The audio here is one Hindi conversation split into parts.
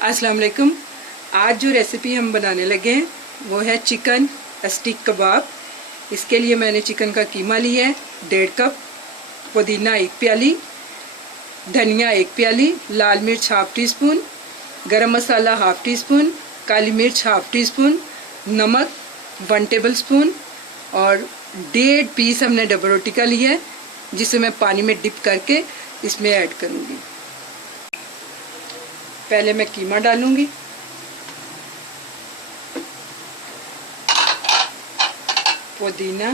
अस्सलाम वालेकुम। आज जो रेसिपी हम बनाने लगे हैं वो है चिकन स्टिक कबाब। इसके लिए मैंने चिकन का कीमा लिया है 1.5 कप, पुदीना 1 प्याली, धनिया 1 प्याली, लाल मिर्च हाफ टी स्पून, गरम मसाला हाफ टी स्पून, काली मिर्च हाफ टी स्पून, नमक 1 टेबल स्पून और 1.5 पीस हमने डबल रोटी का लिया है जिसे मैं पानी में डिप करके इसमें ऐड करूँगी। पहले मैं कीमा डालूंगी। पुदीना,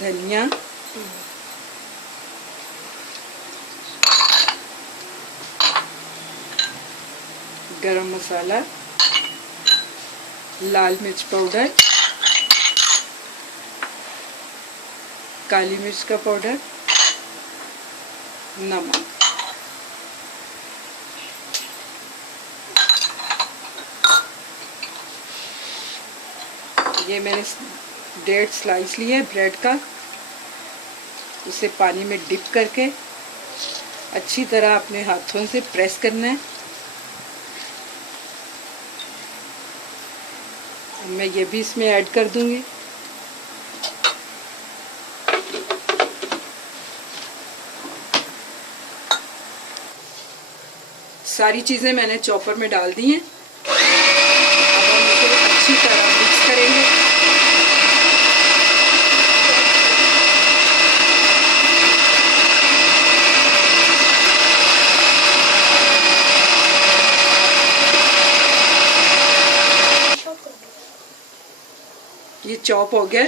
धनिया, गरम मसाला, लाल मिर्च पाउडर, काली मिर्च का पाउडर, नमक। ये मैंने 1.5 स्लाइस लिया है ब्रेड का। उसे पानी में डिप करके अच्छी तरह अपने हाथों से प्रेस करना है। मैं ये भी इसमें ऐड कर दूंगी। सारी चीज़ें मैंने चॉपर में डाल दी हैं। अब हम इसे अच्छी तरह मिक्स करेंगे। ये चॉप हो गया,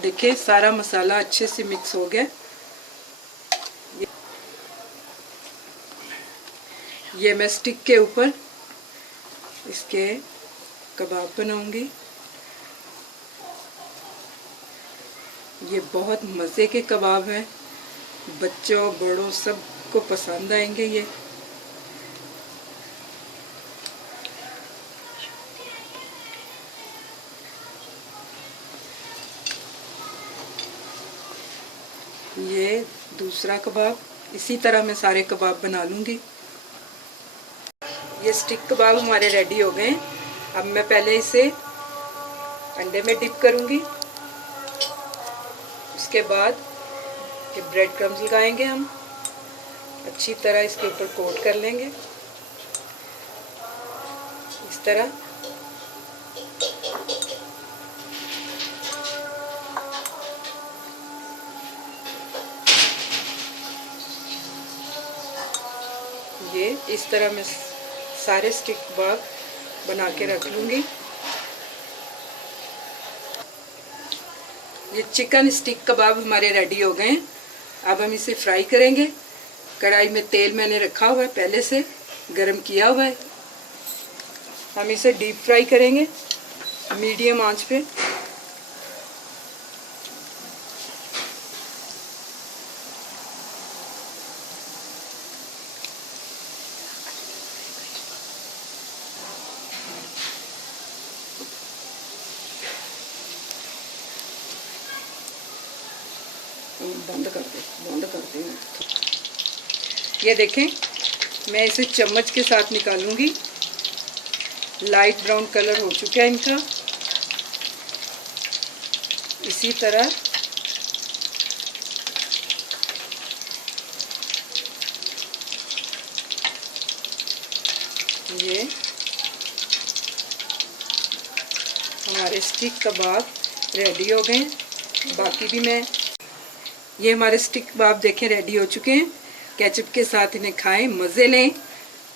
देखिए सारा मसाला अच्छे से मिक्स हो गया। ये मैं स्टिक के ऊपर इसके कबाब बनाऊंगी। ये बहुत मज़े के कबाब हैं, बच्चों बड़ों सबको पसंद आएंगे। ये दूसरा कबाब, इसी तरह मैं सारे कबाब बना लूँगी। ये स्टिक कबाब हमारे रेडी हो गए। अब मैं पहले इसे अंडे में डिप करूँगी। उसके बाद ये ब्रेड क्रम्स लगाएंगे, हम अच्छी तरह इसके ऊपर कोट कर लेंगे इस तरह। ये इस तरह मैं सारे स्टिक कबाब बना के रख लूँगी। ये चिकन स्टिक कबाब हमारे रेडी हो गए हैं। अब हम इसे फ्राई करेंगे। कढ़ाई में तेल मैंने रखा हुआ है, पहले से गरम किया हुआ है। हम इसे डीप फ्राई करेंगे मीडियम आंच पे। बंद कर दे। ये देखें, मैं इसे चम्मच के साथ निकालूंगी। लाइट ब्राउन कलर हो चुका है इनका। इसी तरह ये हमारे स्टिक कबाब रेडी हो गए। बाकी भी मैं ये हमारे स्टिक कबाब देखें रेडी हो चुके हैं। केचप के साथ इन्हें खाएं, मज़े लें।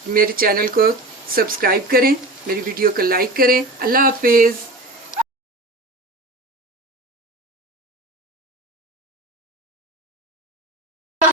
मेरे चैनल को सब्सक्राइब करें, मेरी वीडियो को लाइक करें। अल्लाह हाफिज़।